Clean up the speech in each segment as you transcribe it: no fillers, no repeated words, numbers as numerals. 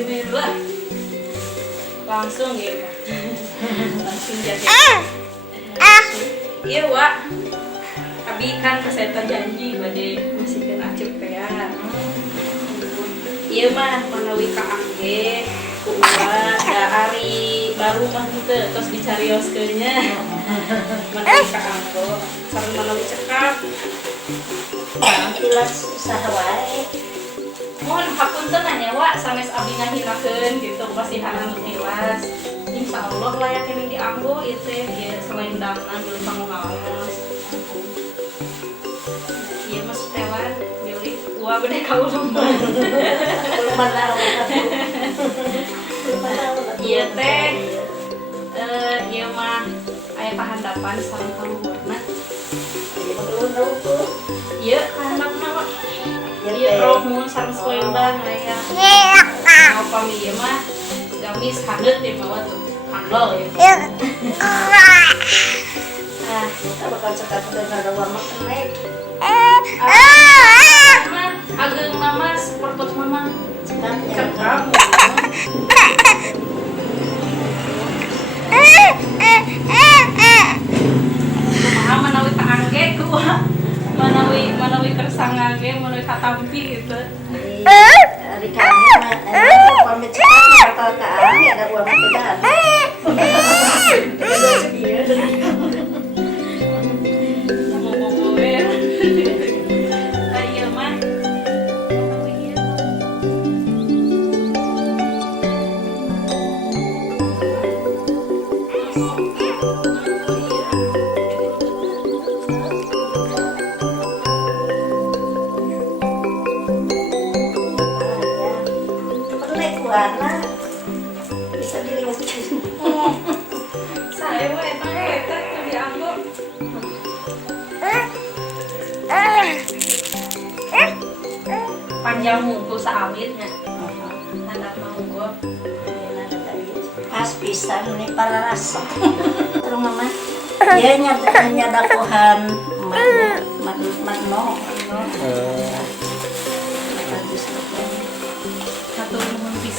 merah. Langsung ya. Langsung jadi. Iya, Wak. Abi kan kesehatan janji bade masih kena cepean. Iya mah menawi ka angge kuat da ari baru mah teu tos dicarioskeunnya. Menawi ka anggo sareng menawi cekap. Tilas usaha wae. Mohon hapunten nya Wak sanes abi ngahirakeun gitu pasihanan tilas. Insyaallah layak ini dianggo ieu teh ieu selain damna bilih pangaos. Iya mas tewan bilih uang gede kau lomba. Iya teh iya mah aya pahandapan sareng kaluhurna. Iya kahandapna Wak. Iya roh mun sareng selendang aya. Mau pami ieu mah gamis handeup teh bawa tuh handol ya. Ah, kita bakal cekat dengan ada uang makan Ageng mama seperti mama cekap. Kumaha manawi ka angge kumaha manawi kersangage manawi katampi gitu. Hari kami pamit cekat bakal ke angin ada uang makan. Warna bisa dilihatin. Saya mah eta dianggo. Panjang mungkul saawitnya. Anak manggo. Pas pisan nih para rasa. Terus mama, dia nyadakohan magno.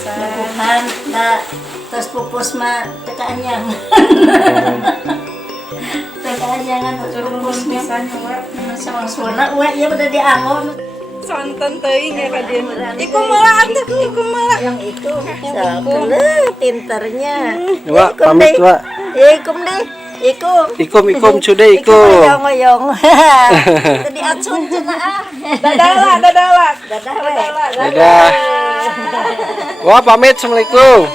Tuhan, terus pupus mah tekaannya, tekaannya pupusnya sama suara, iya udah diangon. Santan teuing ya kadin. Iku malah atuh, iku malah. Yang itu, pinternya. Wak, pamit Wak. Ikum deh, ikum. Ikum sudah ikum. Ngoyong. Tadi acun cenah. Dadah. Dadah. Wah, pamit. Assalamualaikum.